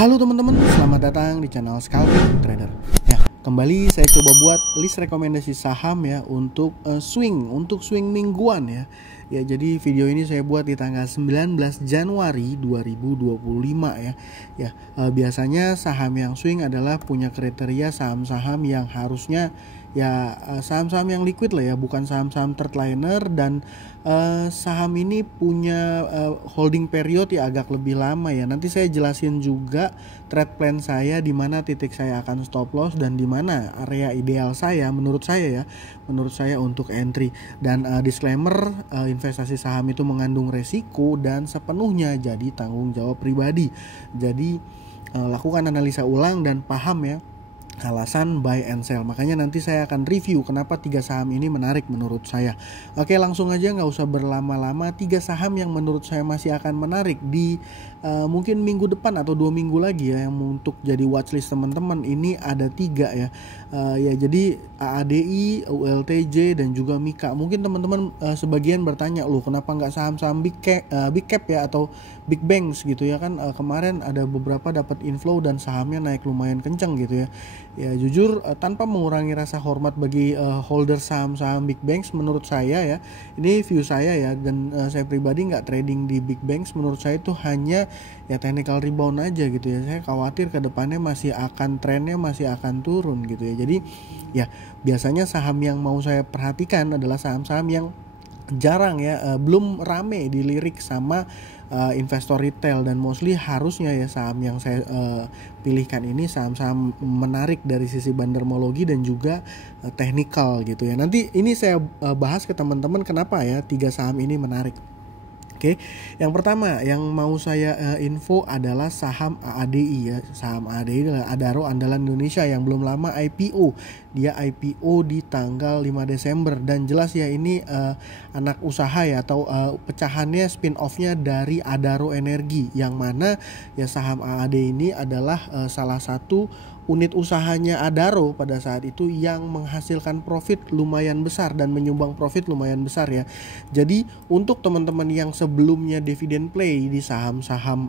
Halo teman-teman, selamat datang di channel Scalping Trader. Ya, kembali saya coba buat list rekomendasi saham ya untuk swing mingguan ya. Ya, jadi video ini saya buat di tanggal 19 Januari 2025 ya. Ya, biasanya saham yang swing adalah punya kriteria saham-saham yang harusnya saham-saham yang liquid lah ya, bukan saham-saham third liner, dan saham ini punya holding period ya agak lebih lama ya. Nanti saya jelasin juga trade plan saya, di mana titik saya akan stop loss dan di mana area ideal saya menurut saya untuk entry. Dan disclaimer, investasi saham itu mengandung resiko dan sepenuhnya jadi tanggung jawab pribadi. Jadi lakukan analisa ulang dan paham ya alasan buy and sell. Makanya nanti saya akan review kenapa 3 saham ini menarik menurut saya. Oke, langsung aja, nggak usah berlama-lama. 3 saham yang menurut saya masih akan menarik di mungkin minggu depan atau 2 minggu lagi ya, yang untuk jadi watchlist teman-teman. Ini ada 3 ya. Ya, jadi AADI, ULTJ dan juga Mika. Mungkin teman-teman sebagian bertanya, loh kenapa nggak saham-saham big cap ya atau big banks gitu ya kan. Kemarin ada beberapa dapat inflow dan sahamnya naik lumayan kencang gitu ya. Ya jujur, tanpa mengurangi rasa hormat bagi holder saham-saham big banks, menurut saya ya, ini view saya ya, dan saya pribadi nggak trading di big banks. Menurut saya itu hanya ya technical rebound aja gitu ya. Saya khawatir ke depannya trennya masih akan turun gitu ya. Jadi ya biasanya saham yang mau saya perhatikan adalah saham-saham yang jarang ya, belum rame dilirik sama investor retail, dan mostly harusnya ya saham yang saya pilihkan ini saham-saham menarik dari sisi bandermologi dan juga technical gitu ya. Nanti ini saya bahas ke teman-teman kenapa ya 3 saham ini menarik. Oke, yang pertama yang mau saya info adalah saham AADI ya. Saham AADI adalah Adaro Andalan Indonesia yang belum lama IPO. Dia IPO di tanggal 5 Desember, dan jelas ya ini anak usaha ya, atau pecahannya spin-off-nya dari Adaro Energi, yang mana ya saham AADI ini adalah salah satu unit usahanya Adaro pada saat itu yang menghasilkan profit lumayan besar dan menyumbang profit lumayan besar ya. Jadi untuk teman-teman yang sebelumnya dividend play di saham-saham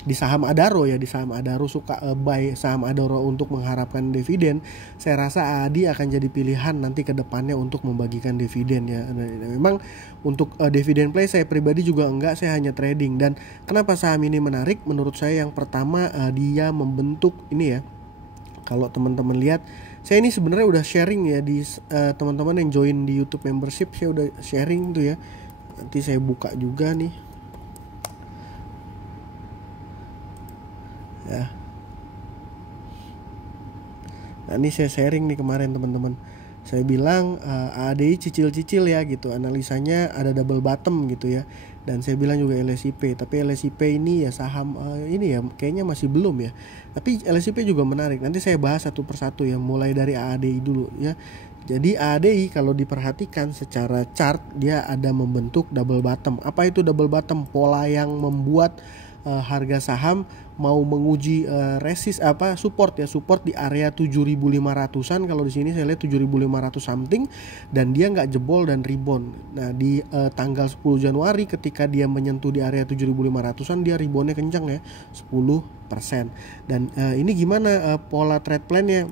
di saham Adaro ya, di saham Adaro suka buy saham Adaro untuk mengharapkan dividen, saya rasa AADI akan jadi pilihan nanti ke depannya untuk membagikan dividen ya. Memang untuk dividen play saya pribadi juga enggak, saya hanya trading. Dan kenapa saham ini menarik? Menurut saya yang pertama, dia membentuk ini ya. Kalau teman-teman lihat, saya ini sebenarnya udah sharing ya di teman-teman yang join di YouTube membership, saya udah sharing tuh ya. Nanti saya buka juga nih. Ya. Nah, ini saya sharing nih kemarin teman-teman. Saya bilang AADI cicil-cicil ya gitu. Analisanya ada double bottom gitu ya. Dan saya bilang juga LSIP, tapi LSIP ini ya saham ini ya kayaknya masih belum ya. Tapi LSIP juga menarik. Nanti saya bahas satu persatu ya, mulai dari AADI dulu ya. Jadi AADI kalau diperhatikan secara chart, dia ada membentuk double bottom. Apa itu double bottom? Pola yang membuat harga saham mau menguji support di area 7.500-an. Kalau di sini saya lihat 7.500 something, dan dia nggak jebol dan rebound. Nah di tanggal 10 Januari ketika dia menyentuh di area 7.500-an, dia reboundnya kencang ya, 10%. Dan ini gimana pola trade plan-nya?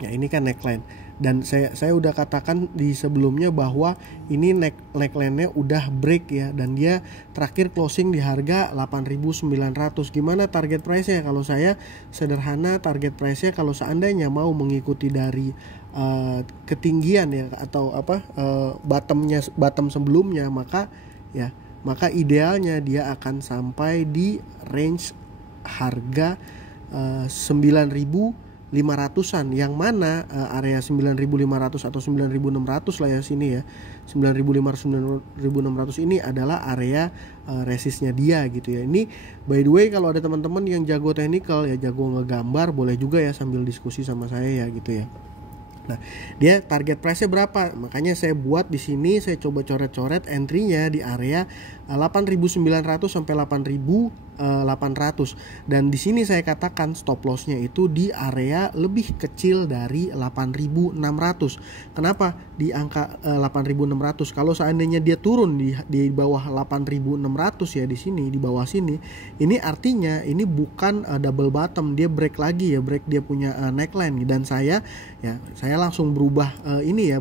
Ya ini kan neckline. Dan saya udah katakan di sebelumnya bahwa ini neckline-nya udah break ya, dan dia terakhir closing di harga 8.900. Gimana target price-nya? Kalau saya sederhana, target price-nya kalau seandainya mau mengikuti dari ketinggian ya, atau bottom sebelumnya, maka idealnya dia akan sampai di range harga 9.500-an, yang mana area 9.500 atau 9.600 lah ya sini ya. 9.500 9.600 ini adalah area resistnya dia gitu ya. Ini by the way, kalau ada teman-teman yang jago technical ya, jago ngegambar, boleh juga ya sambil diskusi sama saya ya gitu ya. Nah, dia target price-nya berapa? Makanya saya buat di sini, saya coba coret-coret entry-nya di area 8.900 sampai 8.800, dan di sini saya katakan stop lossnya itu di area lebih kecil dari 8.600. Kenapa di angka 8.600? Kalau seandainya dia turun di bawah 8.600 ya, di sini di bawah sini, ini artinya ini bukan double bottom, dia break lagi ya, break dia punya neckline, dan saya langsung berubah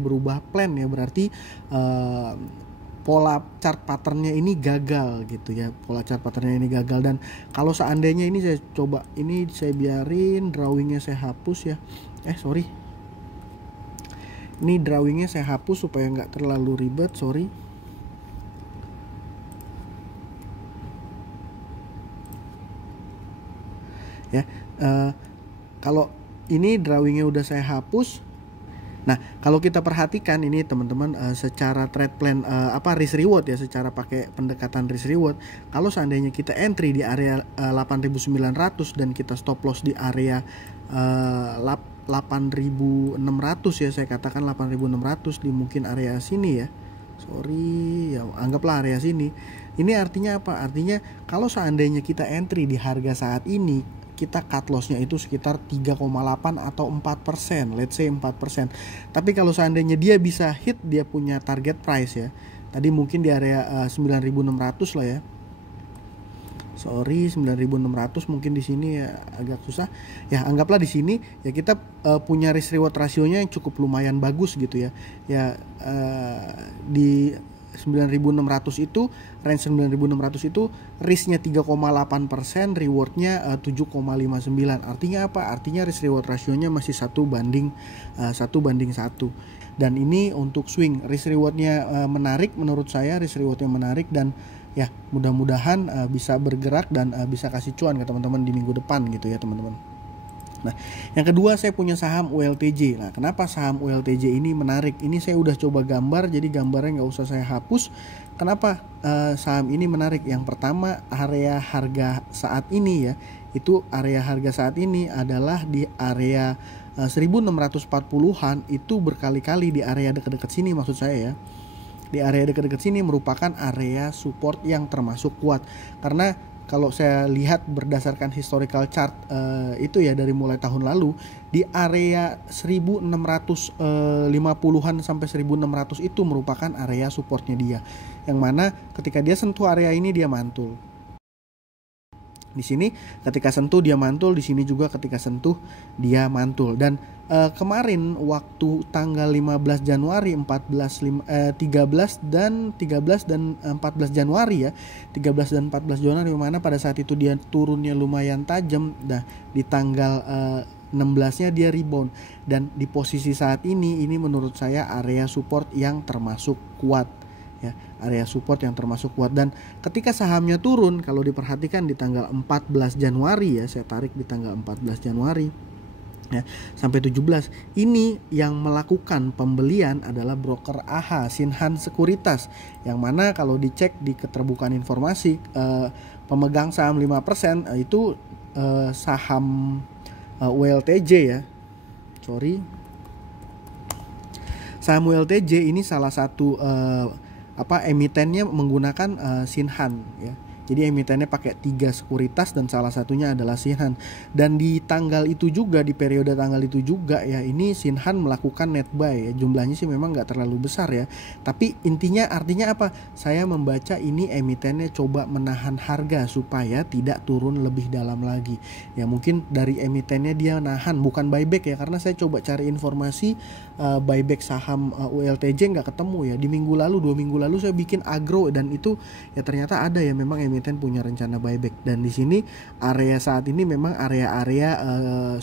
berubah plan ya, berarti pola chart patternnya ini gagal gitu ya, pola chart patternnya ini gagal. Dan kalau seandainya ini saya coba, ini saya biarin drawingnya, saya hapus ya, ini drawingnya saya hapus supaya nggak terlalu ribet, sorry. Ya, kalau ini drawingnya udah saya hapus. Nah, kalau kita perhatikan ini teman-teman, secara trade plan risk reward ya, secara pakai pendekatan risk reward, kalau seandainya kita entry di area 8.900 dan kita stop loss di area 8.600 ya, saya katakan 8.600 di mungkin area sini ya. Sorry ya, anggaplah area sini. Ini artinya apa? Artinya kalau seandainya kita entry di harga saat ini, kita cut lossnya itu sekitar 3,8 atau 4%, let's say 4%. Tapi kalau seandainya dia bisa hit dia punya target price ya, tadi mungkin di area 9.600 lah ya. Sorry, 9.600 mungkin di sini ya agak susah. Ya anggaplah di sini ya kita punya risk reward rasionya yang cukup lumayan bagus gitu ya. Ya di 9.600 itu, range 9.600 itu risknya 3,8%, rewardnya 7,59. Artinya apa? Artinya risk reward rasionya masih 1 banding 1. Dan ini untuk swing risk rewardnya menarik, menurut saya risk rewardnya menarik, dan ya mudah-mudahan bisa bergerak dan bisa kasih cuan ke teman-teman di minggu depan gitu ya teman-teman. Nah, yang kedua saya punya saham ULTJ. Nah, kenapa saham ULTJ ini menarik? Ini saya udah coba gambar, jadi gambarnya nggak usah saya hapus. Kenapa saham ini menarik? Yang pertama, area harga saat ini ya, itu area harga saat ini adalah di area 1640-an, itu berkali-kali di area dekat-dekat sini maksud saya ya. Di area dekat-dekat sini merupakan area support yang termasuk kuat, karena kalau saya lihat berdasarkan historical chart itu ya, dari mulai tahun lalu di area 1650-an sampai 1600 itu merupakan area supportnya dia, yang mana ketika dia sentuh area ini dia mantul. Di sini ketika sentuh dia mantul, di sini juga ketika sentuh dia mantul. Dan kemarin waktu tanggal 15 Januari, 13 dan 14 Januari ya. 13 dan 14 Januari, mana pada saat itu dia turunnya lumayan tajam. Nah, di tanggal 16-nya dia rebound, dan di posisi saat ini menurut saya area support yang termasuk kuat. Ya, area support yang termasuk kuat. Dan ketika sahamnya turun, kalau diperhatikan di tanggal 14 Januari ya, saya tarik di tanggal 14 Januari ya, sampai 17, ini yang melakukan pembelian adalah broker AHA, Shinhan Sekuritas, yang mana kalau dicek di keterbukaan informasi pemegang saham 5% itu saham ULTJ ya. Saham ULTJ ini salah satu emitennya menggunakan Shinhan ya. Jadi emitennya pakai 3 sekuritas dan salah satunya adalah Shinhan. Dan di tanggal itu juga, di periode tanggal itu juga ya, ini Shinhan melakukan net buy ya. Jumlahnya sih memang nggak terlalu besar ya, tapi intinya artinya apa? Saya membaca ini emitennya coba menahan harga supaya tidak turun lebih dalam lagi. Ya mungkin dari emitennya dia nahan, bukan buyback ya, karena saya coba cari informasi buyback saham ULTJ nggak ketemu ya. Di minggu lalu, 2 minggu lalu saya bikin agro, dan itu ya ternyata ada ya, memang emiten punya rencana buyback. Dan di sini area saat ini memang area-area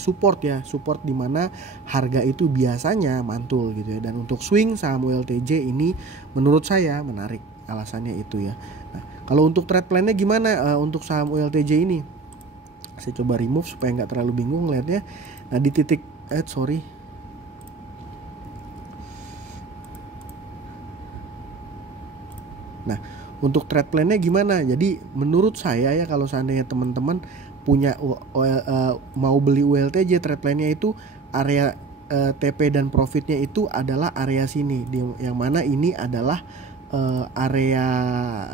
support ya, support di mana harga itu biasanya mantul gitu ya. Dan untuk swing saham ULTJ ini menurut saya menarik, alasannya itu ya. Nah, kalau untuk trade plan-nya gimana untuk saham ULTJ ini? Saya coba remove supaya nggak terlalu bingung lihatnya. Nah, di titik Nah, untuk trade plan-nya gimana? Jadi menurut saya ya, kalau seandainya teman-teman punya mau beli ULTJ, trade plan-nya itu area TP dan profitnya itu adalah area sini, yang mana ini adalah area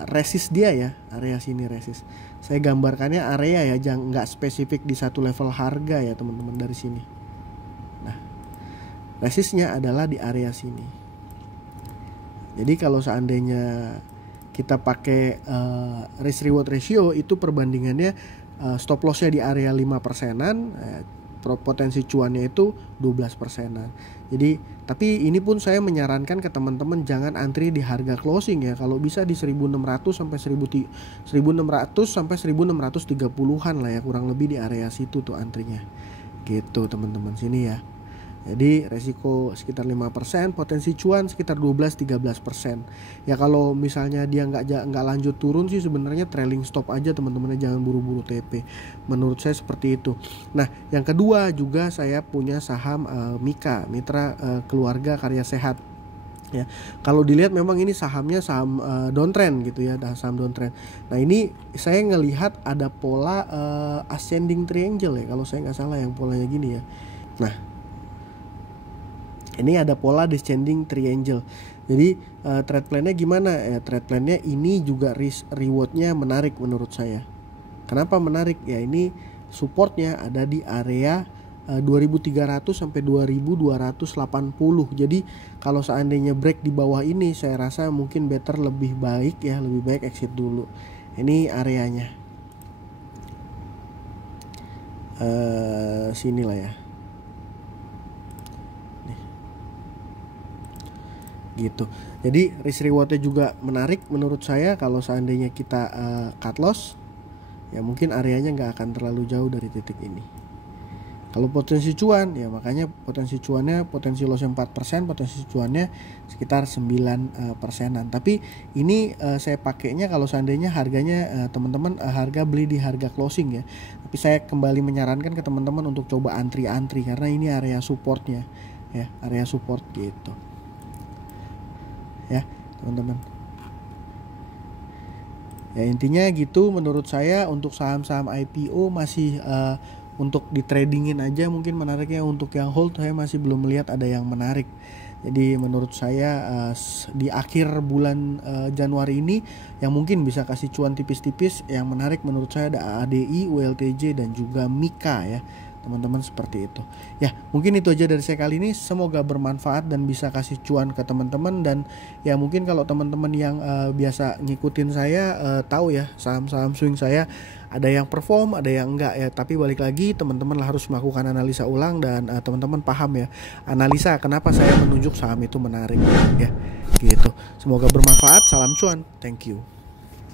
resist dia ya, area sini resist. Saya gambarkannya area ya, jangan nggak spesifik di satu level harga ya teman-teman dari sini. Nah, resistnya adalah di area sini. Jadi kalau seandainya kita pakai risk reward ratio itu perbandingannya stop lossnya di area 5%-an, potensi cuannya itu 12%-an. Jadi tapi ini pun saya menyarankan ke teman-teman jangan antri di harga closing ya. Kalau bisa di 1600 sampai 1600 sampai 1630-an lah ya, kurang lebih di area situ tuh antrinya. Gitu teman-teman sini ya. Jadi resiko sekitar 5%, potensi cuan sekitar 12-13%. Ya kalau misalnya dia nggak lanjut turun sih sebenarnya trailing stop aja teman-teman, jangan buru-buru TP. Menurut saya seperti itu. Nah yang kedua juga saya punya saham Mika, Mitra Keluarga Karya Sehat. Ya, kalau dilihat memang ini sahamnya saham downtrend gitu ya, saham downtrend. Nah ini saya ngelihat ada pola ascending triangle ya, kalau saya nggak salah yang polanya gini ya. Nah ini ada pola descending triangle. Jadi trade plan-nya gimana? Trade plan-nya ini juga risk reward-nya menarik menurut saya. Kenapa menarik? Ya ini supportnya ada di area 2300 sampai 2280. Jadi kalau seandainya break di bawah ini saya rasa mungkin better lebih baik ya, lebih baik exit dulu. Ini areanya. Sinilah ya. Gitu. Jadi risk rewardnya juga menarik menurut saya. Kalau seandainya kita cut loss ya mungkin areanya nggak akan terlalu jauh dari titik ini. Kalau potensi cuan ya makanya potensi cuannya, potensi lossnya 4%, potensi cuannya sekitar 9%-an. Tapi ini saya pakainya kalau seandainya harganya teman-teman harga beli di harga closing ya. Tapi saya kembali menyarankan ke teman-teman untuk coba antri-antri karena ini area supportnya ya, area support gitu. Ya teman-teman, ya intinya gitu menurut saya. Untuk saham-saham IPO masih untuk di tradingin aja mungkin menariknya. Untuk yang hold saya masih belum melihat ada yang menarik. Jadi menurut saya di akhir bulan Januari ini yang mungkin bisa kasih cuan tipis-tipis yang menarik menurut saya ada ADI, ULTJ dan juga Mika ya teman-teman, seperti itu. Ya, mungkin itu aja dari saya kali ini. Semoga bermanfaat dan bisa kasih cuan ke teman-teman. Dan ya mungkin kalau teman-teman yang biasa ngikutin saya tahu ya saham-saham swing saya ada yang perform, ada yang enggak ya. Tapi balik lagi teman-teman harus melakukan analisa ulang dan teman-teman paham ya analisa kenapa saya menunjuk saham itu menarik ya. Gitu. Semoga bermanfaat. Salam cuan. Thank you.